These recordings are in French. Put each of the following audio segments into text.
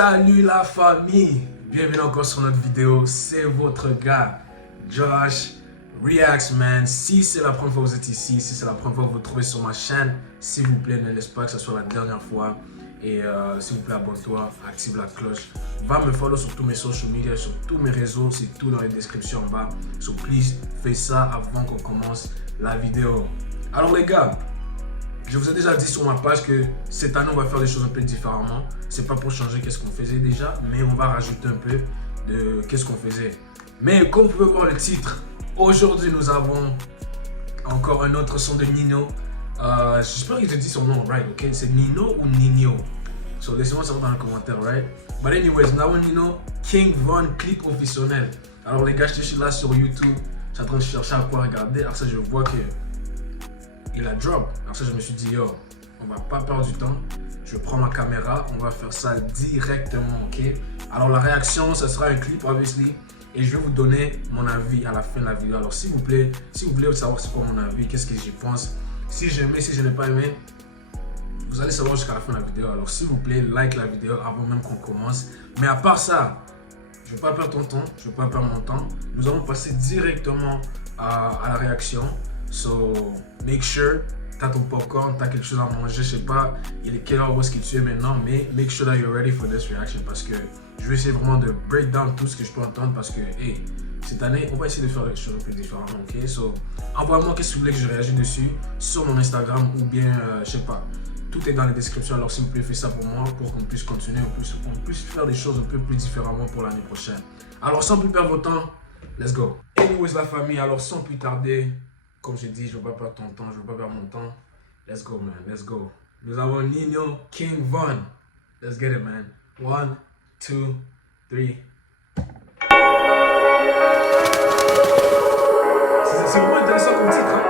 Salut la famille, bienvenue encore sur notre vidéo, c'est votre gars Josh Reacts man. Si c'est la première fois que vous êtes ici, si c'est la première fois que vous vous trouvez sur ma chaîne, s'il vous plaît ne laisse pas que ce soit la dernière fois. Et s'il vous plaît abonne-toi, active la cloche, va me follow sur tous mes social media, sur tous mes réseaux, c'est tout dans les descriptions en bas. So please, fais ça avant qu'on commence la vidéo. Alors les gars, je vous ai déjà dit sur ma page que cette année on va faire des choses un peu différemment. C'est pas pour changer qu'est-ce qu'on faisait déjà, mais on va rajouter un peu de qu'est-ce qu'on faisait. Mais comme vous pouvez voir le titre, aujourd'hui nous avons encore un autre son de Nino. J'espère que je dis son nom right, ok? C'est Nino ou Nino? So laissez-moi savoir dans les commentaires, right? But anyways, nous avons Nino, King Von, clip officiel. Alors les gars, je suis là sur YouTube, je suis en train de chercher à quoi regarder. Alors ça, je vois que il a drop. Alors ça, je me suis dit, yo, on va pas perdre du temps. Je prends ma caméra, on va faire ça directement, ok? Alors la réaction, ça sera un clip, obviously. Et je vais vous donner mon avis à la fin de la vidéo. Alors s'il vous plaît, si vous voulez savoir c'est quoi mon avis, qu'est-ce que j'y pense, si j'aimais, si je n'ai pas aimé, vous allez savoir jusqu'à la fin de la vidéo. Alors s'il vous plaît, like la vidéo avant même qu'on commence. Mais à part ça, je ne vais pas perdre ton temps, je ne vais pas perdre mon temps. Nous allons passer directement à la réaction. So, make sure, t'as ton popcorn, t'as quelque chose à manger, je sais pas, il est quelle heure, où est-ce que tu es maintenant, mais make sure that you're ready for this reaction parce que je vais essayer vraiment de break down tout ce que je peux entendre parce que, hey, cette année, on va essayer de faire des choses un peu différentes, ok? So, envoie-moi qu'est-ce que vous voulez que je réagisse dessus sur mon Instagram ou bien, je sais pas, tout est dans les descriptions, alors s'il vous plaît, faites ça pour moi pour qu'on puisse continuer, on puisse faire des choses un peu plus différemment pour l'année prochaine. Alors, sans plus perdre votre temps, let's go. Anyways, la famille, alors sans plus tarder, comme je dis, je ne veux pas perdre ton temps, je ne veux pas perdre mon temps. Let's go, man, let's go. Nous avons Nino, King Von. Let's get it, man. 1, 2, 3. C'est vraiment intéressant comme titre, hein?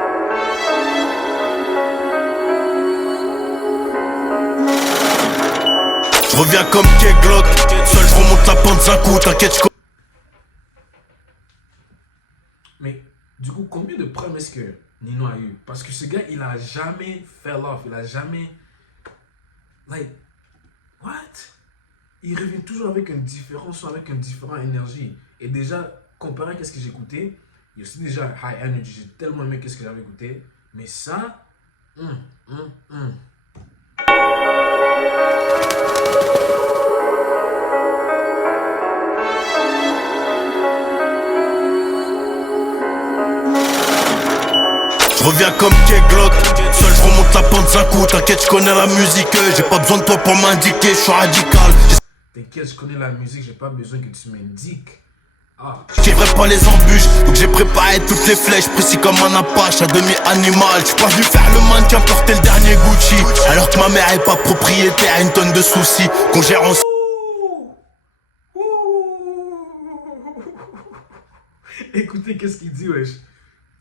Je reviens comme K-Glock, seul je remonte la pente d'un coup, t'inquiète je... Mais du coup, combien de problèmes est-ce que Nino a eu? Parce que ce gars, il a jamais fell off, il a jamais... Like, what? Il revient toujours avec un différent son, avec une différente énergie. Et déjà, comparé à ce que j'écoutais, il y a aussi déjà High Energy, j'ai tellement aimé ce que j'avais écouté. Mais ça, Je reviens comme K-Glock, seul je remonte la pente d'un coup, t'inquiète je connais la musique, j'ai pas besoin de toi pour m'indiquer, je suis radical. T'inquiète, je connais la musique, j'ai pas besoin que tu m'indiques. Ah. J'tirerai pas les embûches, donc j'ai préparé toutes les flèches, précis comme un apache, à demi-animal. J'suis pas venu faire le mannequin, porter le dernier Gucci, alors que ma mère est pas propriétaire, a une tonne de soucis, qu'on gère en... Écoutez, qu'est-ce qu'il dit, wesh.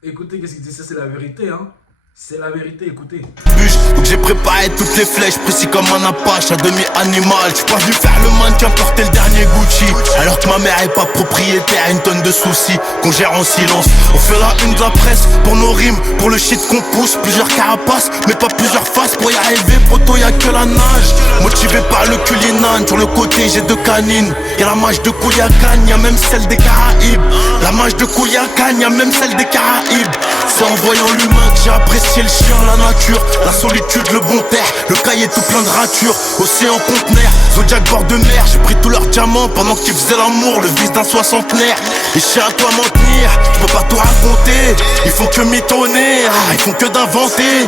Écoutez, qu'est-ce qu'il dit, ça c'est la vérité, hein. C'est la vérité, écoutez. Donc j'ai préparé toutes les flèches, précis comme un apache, à demi-animal. J'suis pas venu faire le mannequin, porter le dernier Gucci, alors que ma mère est pas propriétaire, a une tonne de soucis, qu'on gère en silence. On fait la une de la presse, pour nos rimes, pour le shit qu'on pousse. Plusieurs carapaces, mais pas plusieurs faces. Pour y arriver, poto, y'a que la nage. Motivé par le culinane, sur le côté j'ai deux canines. Y'a la mage de Kouliakan, y'a même celle des Caraïbes. La mage de Kouliakan, y'a même celle des Caraïbes. C'est en voyant l'humain que j'ai apprécié le chien, la nature, la solitude, le bon terre, le cahier tout plein de ratures, océan conteneur, Zodiac bord de mer. J'ai pris tous leurs diamants pendant qu'ils faisaient l'amour, le vice d'un soixantenaire. Et je sais à toi m'en tenir, je peux pas tout raconter. Ils font que mitonner, ils font que d'inventer.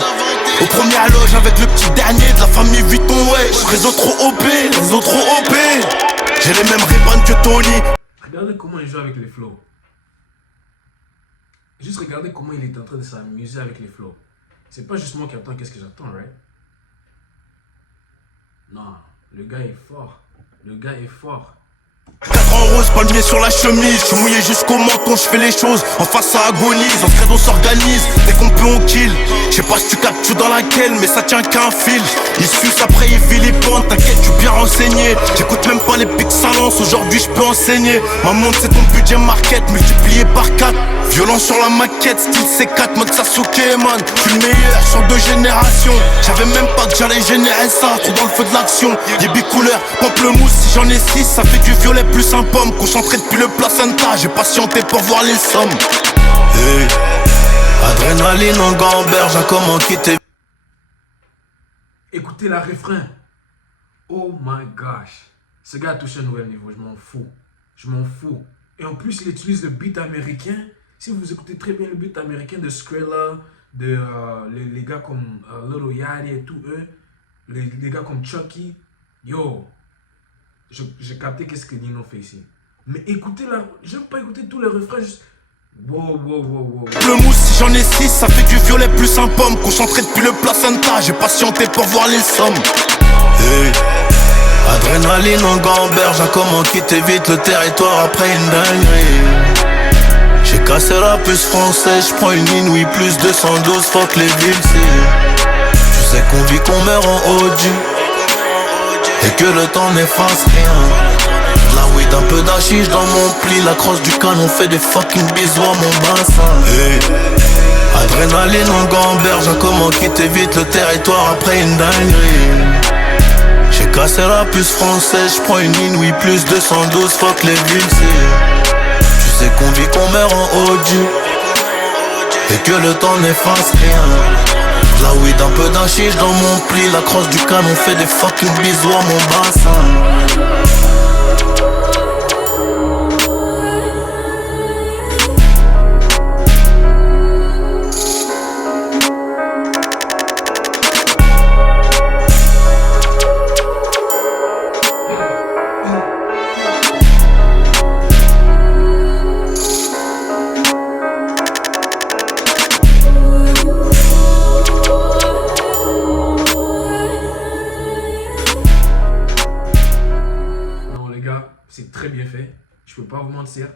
Au premier loge avec le petit dernier de la famille Vuitton, ouais. Réseau trop OP, réseau trop OP. J'ai les mêmes rébans que Tony. Regardez comment il joue avec les flows. Juste regardez comment il est en train de s'amuser avec les flows. C'est pas juste moi qui attends qu'est-ce que j'attends, right? Non, le gars est fort. Le gars est fort. 4 ans rose, palmier sur la chemise. Je suis mouillé jusqu'au menton, je fais les choses. En face ça agonise, en scred on s'organise. Dès qu'on peut on kill. Je sais pas si tu captes dans laquelle, mais ça tient qu'à un fil. Il suce après il vilipende, t'inquiète je suis bien renseigné. J'écoute même pas les pics salance, aujourd'hui je peux enseigner. Ma montre c'est ton budget market, multiplié par 4. Violent sur la maquette, style C4, mode Sasuke man. Je suis le meilleur sur 2 générations. J'avais même pas que j'allais générer ça, trop dans le feu de l'action. Yébi couleur, pamplemousse, si j'en ai 6, ça fait du violet plus un pomme. Concentré depuis le placenta, j'ai patienté pour voir les sommes. Hey. Adrénaline en gamberge, comment quitter. Écoutez la refrain. Oh my gosh. Ce gars a touché un nouvel niveau, je m'en fous. Je m'en fous. Et en plus, il utilise le beat américain. Si vous écoutez très bien le beat américain de Skrilla, de les gars comme Lil Yachty et tout eux, les gars comme Chucky, yo, j'ai capté qu'est-ce que Nino fait ici. Mais écoutez là, j'aime pas écouter tous les refrains, juste... Wow. Le mousse, si j'en ai 6, ça fait du violet plus un pomme. Concentré depuis le placenta, j'ai patienté pour voir les sommes. Hey. Adrénaline en gamberge, comment quitter vite le territoire après une dinguerie. J'ai cassé la puce française, j'prends une inouïe plus 212, fuck les villes, tu sais qu'on vit qu'on meurt en OG. Et que le temps n'efface rien. La weed, un peu d'hachiche dans mon pli. La crosse du canon fait des fucking bisous à mon bassin. Hey. Adrénaline en gamberge, comment quitter vite le territoire après une dinguerie. J'ai cassé la puce française, j'prends une inouïe plus 212, fuck les villes, tu sais qu'on vit qu'on meurt en OG. Et que le temps n'efface rien. La weed, un peu d'hachiche dans mon pli. La crosse du canon fait des fucking bisous à mon bassin. C'est très bien fait, je peux pas vous mentir.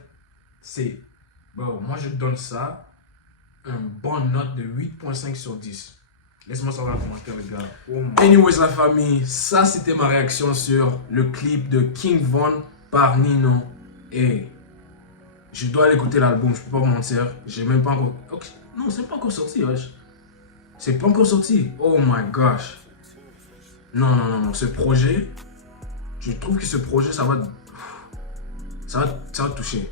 C'est bon, moi je donne ça une bonne note de 8.5 sur 10. Laisse-moi savoir en commentaire les gars. Oh anyways la famille, ça c'était ma réaction sur le clip de King Von par Nino. Et je dois aller écouter l'album, je peux pas vous mentir. J'ai même pas encore... Okay. Non, c'est pas encore sorti, wesh. C'est pas encore sorti. Oh my gosh. Non, ce projet, je trouve que ce projet ça va toucher.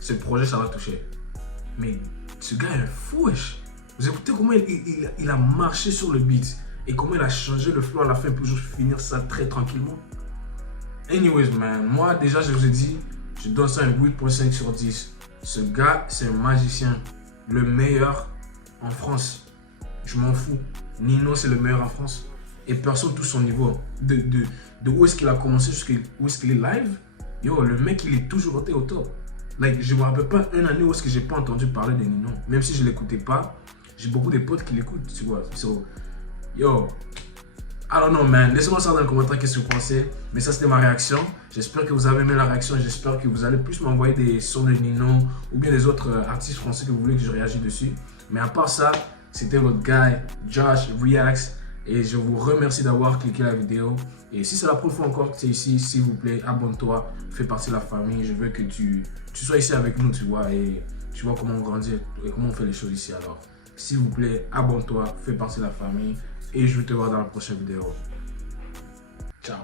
Ce projet, ça va toucher. Mais ce gars est fou, wesh. Vous écoutez comment il a marché sur le beat et comment il a changé le flow à la fin pour juste finir ça très tranquillement. Anyways, man, moi déjà, je vous ai dit, je donne ça un 8.5 sur 10. Ce gars, c'est un magicien. Le meilleur en France. Je m'en fous. Nino, c'est le meilleur en France. Et personne touche son niveau. De où est-ce qu'il a commencé jusqu'à où est-ce qu'il est live. Yo, le mec, il est toujours au top. Like, je me rappelle pas une année où est-ce que j'ai pas entendu parler de Nino. Même si je l'écoutais pas, j'ai beaucoup de potes qui l'écoutent, tu vois. So, yo, I don't know, man. Laissez-moi savoir dans les commentaires qu'est-ce que vous pensez. Mais ça, c'était ma réaction. J'espère que vous avez aimé la réaction. J'espère que vous allez plus m'envoyer des sons de Nino ou bien des autres artistes français que vous voulez que je réagisse dessus. Mais à part ça, c'était votre guy, Josh Reacts. Et je vous remercie d'avoir cliqué la vidéo. Et si c'est la première fois encore que tu es ici, s'il vous plaît, abonne-toi, fais partie de la famille. Je veux que tu sois ici avec nous, tu vois, et tu vois comment on grandit et comment on fait les choses ici. Alors, s'il vous plaît, abonne-toi, fais partie de la famille. Et je vais te voir dans la prochaine vidéo. Ciao.